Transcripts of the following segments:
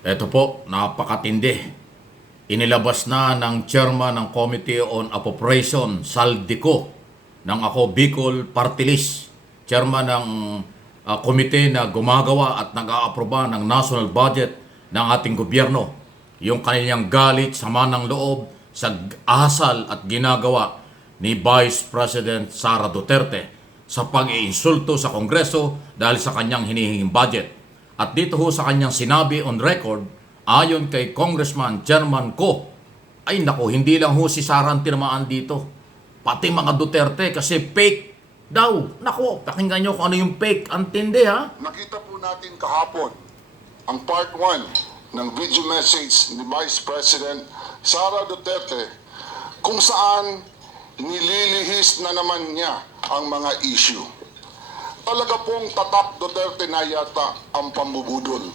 Ito po, napakatindi. Inilabas na ng chairman ng Committee on Appropriation, Saldico, ng Ako Bicol Party List, chairman ng komite na gumagawa at nag-aaproba ng national budget ng ating gobyerno. Yung kanilang galit, sama ng loob sa asal at ginagawa ni Vice President Sara Duterte sa pag-iinsulto sa Kongreso dahil sa kanyang hinihinging budget. At dito ho sa kanyang sinabi on record, ayon kay Congressman Chairman Ko, ay nako, hindi lang ho si Sara ang tinamaan dito. Pati mga Duterte kasi fake daw. Nako, pakinggan nyo kung ano yung fake. Antindi ha? Nakita po natin kahapon ang part 1 ng video message ni Vice President Sara Duterte kung saan nililihis na naman niya ang mga issue. Talaga pong tatak Duterte na yata ang pambubudol.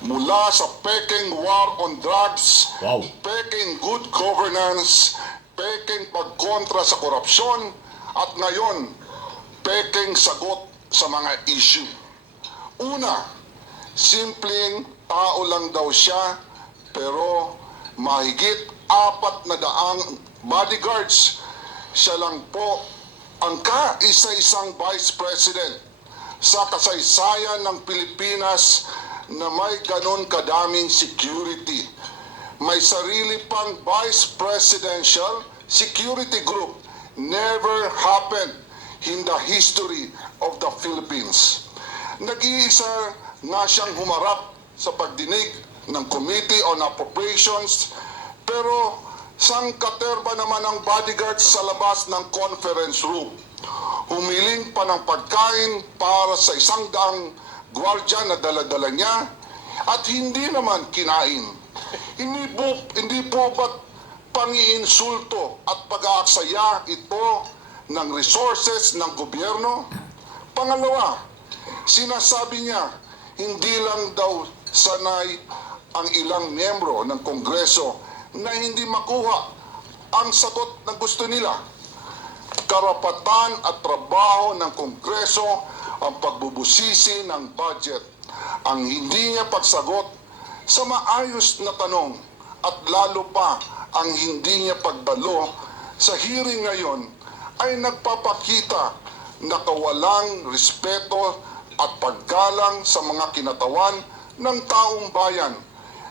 Mula sa peking war on drugs, Wow. peking good governance, peking pagkontra sa korupsyon, at ngayon, peking sagot sa mga issue. Una, simpleng tao lang daw siya, pero mahigit 400 bodyguards. Siya lang po ang kaisa-isang Vice President sa kasaysayan ng Pilipinas na may ganon kadaming security. May sarili pang Vice Presidential Security Group. Never happened in the history of the Philippines. Nag-iisa na siyang humarap sa pagdinig ng Committee on Appropriations, pero sangkaterba naman ang bodyguards sa labas ng conference room. Humiling pa ng pagkain para sa 100 gwardiya na dala-dala niya at hindi naman kinain. Hindi po ba't pangiinsulto at pag-aaksaya ito ng resources ng gobyerno? Pangalawa, sinasabi niya hindi lang daw sanay ang ilang miyembro ng Kongreso na hindi makuha ang sagot na gusto nila. Karapatan at trabaho ng Kongreso ang pagbubusisi ng budget. Ang hindi niya pagsagot sa maayos na tanong at lalo pa ang hindi niya pagdalo sa hearing ngayon ay nagpapakita na kawalang respeto at paggalang sa mga kinatawan ng taong bayan.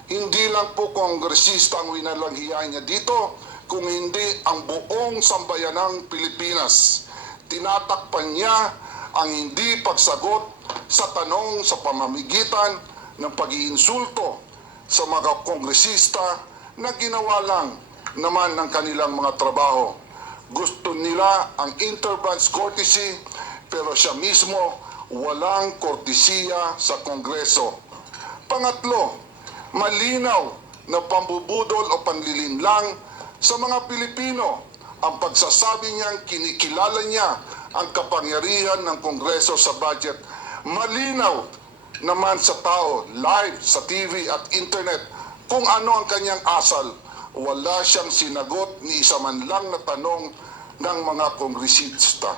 Hindi lang po kongresista ang winalanghiyan niya dito, kung hindi ang buong sambayanang Pilipinas. Tinatakpan niya ang hindi pagsagot sa tanong sa pamamagitan ng pag-iinsulto sa mga kongresista na ginawa lang naman ng kanilang mga trabaho. Gusto nila ang interbranch courtesy, pero siya mismo walang kortesiya sa Kongreso. Pangatlo, malinaw na pambubudol o panlilinlang sa mga Pilipino ang pagsasabi niyang kinikilala niya ang kapangyarihan ng Kongreso sa budget. Malinaw naman sa tao, live sa TV at internet, kung ano ang kanyang asal. Wala siyang sinagot ni isa man lang na tanong ng mga kongresista.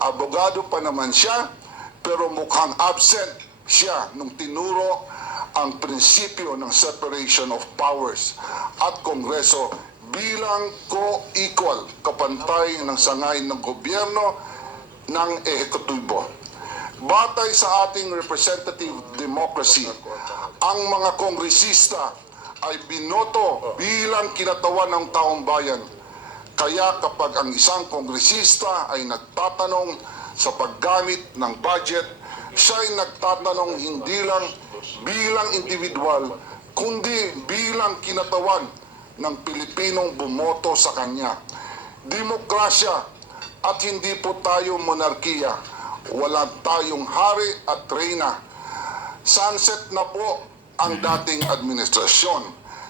Abogado pa naman siya, pero mukhang absent siya nung tinuro ang prinsipyo ng separation of powers at Kongreso bilang co-equal, kapantay ng sangay ng gobyerno ng ehekutibo. Batay sa ating representative democracy, ang mga kongresista ay binoto bilang kinatawan ng taong bayan. Kaya kapag ang isang kongresista ay nagtatanong sa paggamit ng budget, siya ay nagtatanong hindi lang bilang individual, kundi bilang kinatawan ng Pilipinong bumoto sa kanya. Demokrasya at hindi po tayo monarkiya. Wala tayong hari at reyna. Sunset na po ang dating administrasyon.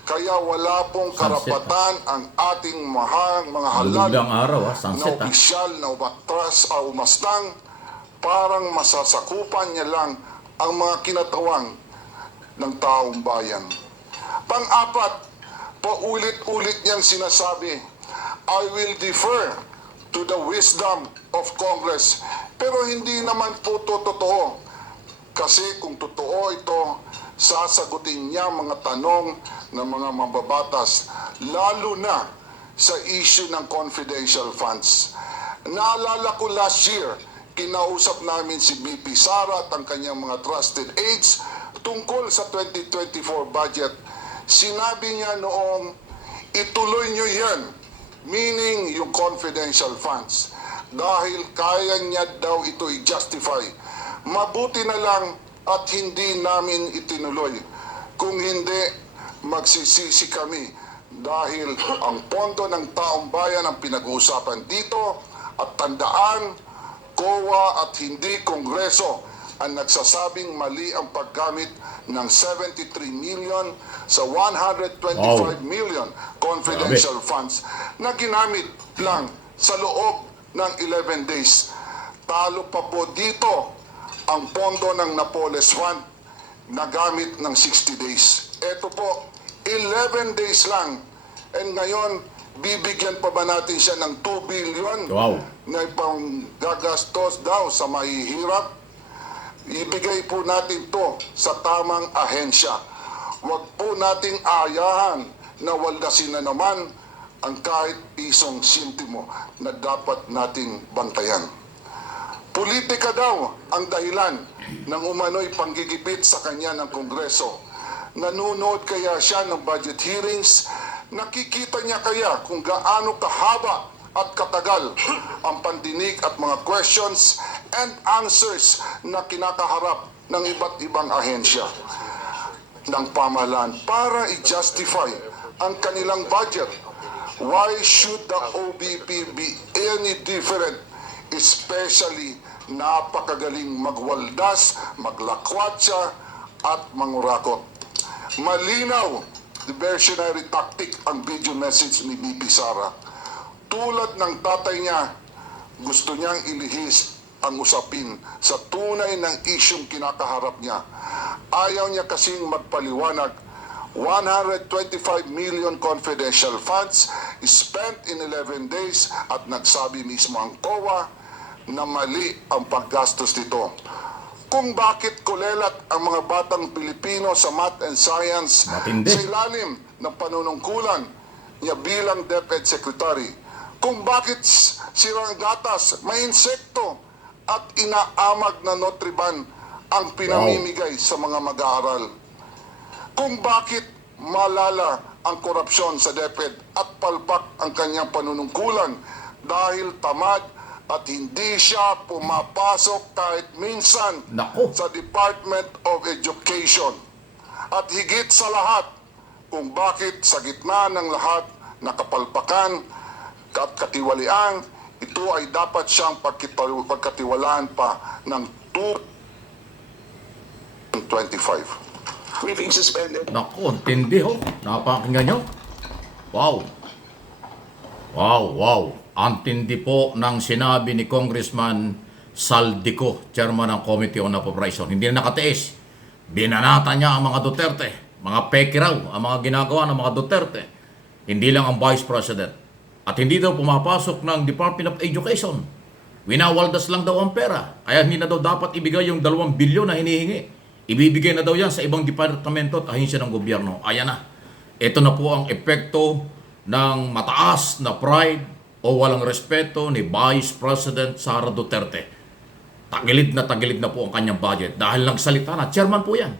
Kaya wala pong karapatan ang ating mga halal Malulong araw na sunset ha. opisyal na umatras o umastang, parang masasakupan niya lang ang mga kinatawan ng taong bayan. Pang-apat, paulit-ulit niyang sinasabi, I will defer to the wisdom of Congress. Pero hindi naman po ito totoo. Kasi kung totoo ito, sasagutin niya mga tanong ng mga mambabatas, lalo na sa issue ng confidential funds. Naalala ko last year, kinausap namin si BP Sara at ang kanyang mga trusted aides tungkol sa 2024 budget. Sinabi niya noong, ituloy niyo yan, meaning yung confidential funds, dahil kaya niya daw ito i-justify. Mabuti na lang at hindi namin itinuloy. Kung hindi, magsisisi kami dahil ang pondo ng taong bayan ang pinag-uusapan dito at tandaan, COA at hindi Kongreso ang nagsasabing mali ang paggamit ng 73 million sa 125 million confidential funds na ginamit lang sa loob ng 11 days. Talo pa po dito ang pondo ng Napoles Fund na gamit ng 60 days. Ito po, 11 days lang. And ngayon, bibigyan pa ba natin siya ng 2 billion Wow. na pang gagastos daw sa mahihirap? Ibigay po natin to sa tamang ahensya. Huwag po nating ayahan na waldasin na naman ang kahit isong sintimo na dapat nating bantayan. Politika daw ang dahilan ng umano'y panggigipit sa kanya ng Kongreso. Nanonood kaya siya ng budget hearings? Nakikita niya kaya kung gaano kahaba at katagal ang pandinig at mga questions and answers na kinakaharap ng iba't ibang ahensya ng pamahalaan para i-justify ang kanilang budget? Why should the OBP be any different? Especially napakagaling magwaldas, maglakwatsa at mangurakot. Malinaw, diversionary tactic ang video message ni BP Sara. Tulad ng tatay niya, gusto niyang ilihis ang usapin sa tunay ng isyong kinakaharap niya. Ayaw niya kasing magpaliwanag. 125 million confidential funds spent in 11 days at nagsabi mismo ang COA na mali ang paggastos nito. Kung bakit kulelat ang mga batang Pilipino sa math and science Matindi. sa ilalim ng panunungkulan niya bilang DepEd Secretary. Kung bakit sirang gatas, may insekto at inaamag na Nutriban ang pinamimigay sa mga mag-aaral. Kung bakit malala ang korupsyon sa DepEd at palpak ang kanyang panunungkulan dahil tamad at hindi siya pumapasok kahit minsan Nako. sa Department of Education. At higit sa lahat, kung bakit sa gitna ng lahat na kapalpakan at katiwalian, ito ay dapat siyang pagkatiwalaan pa ng 2025. Briefing suspended. Naku, tindi ho. Napakinggan nyo. Wow. Wow, wow. Ang tindi po ng sinabi ni Congressman Saldico, Chairman ng Committee on Appropriation. Hindi na nakatiis. Binanata niya ang mga Duterte. Mga peke raw ang mga ginagawa ng mga Duterte. Hindi lang ang Vice President. At hindi daw pumapasok ng Department of Education. Winawaldas lang daw ang pera. Kaya hindi na daw dapat ibigay yung 2 bilyon na hinihingi. Ibibigay na daw yan sa ibang departamento at ahensya ng gobyerno. Ayan na. Ito na po ang epekto ng mataas na pride o walang respeto ni Vice President Sara Duterte. Tagilid na po ang kanyang budget dahil nagsalita na. Chairman po yan.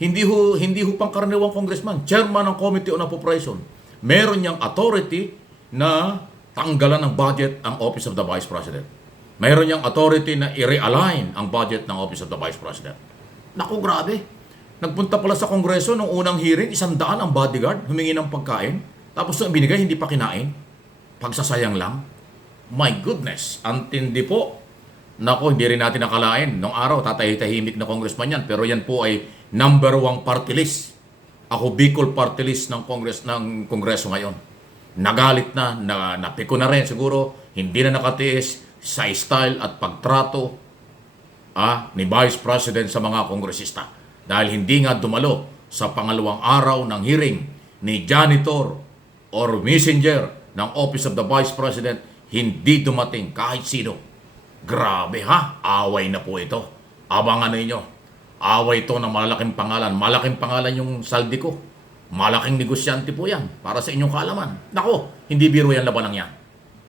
Hindi ho pangkaraniwang congressman. Chairman ng Committee on Appropriation. Meron niyang authority na tanggalan ng budget ang Office of the Vice President. Meron niyang authority na i-realign ang budget ng Office of the Vice President. Naku, grabe. Nagpunta pala sa Kongreso nung unang hearing, 100 ang bodyguard, humingi ng pagkain. Tapos nung binigay, hindi pa kinain. Pagsasayang lang. My goodness, ang tindi po. Naku, hindi rin natin nakalain. Nung araw, tatahimik na congressman yan. Pero yan po ay number 1 party list. Ako, Bicol party list ng Kongreso ngayon. Nagalit na, napiko na rin siguro. Hindi na nakatiis sa style at pagtrato ni Vice President sa mga kongresista. Dahil hindi nga dumalo sa pangalawang araw ng hearing ni janitor or messenger ng Office of the Vice President, hindi dumating kahit sino. Grabe ha, away na po ito. Abangan ninyo. away ito ng malaking pangalan. Malaking pangalan yung Saldico. Malaking negosyante po yan para sa inyong kaalaman. Nako, hindi biro yan labanang yan.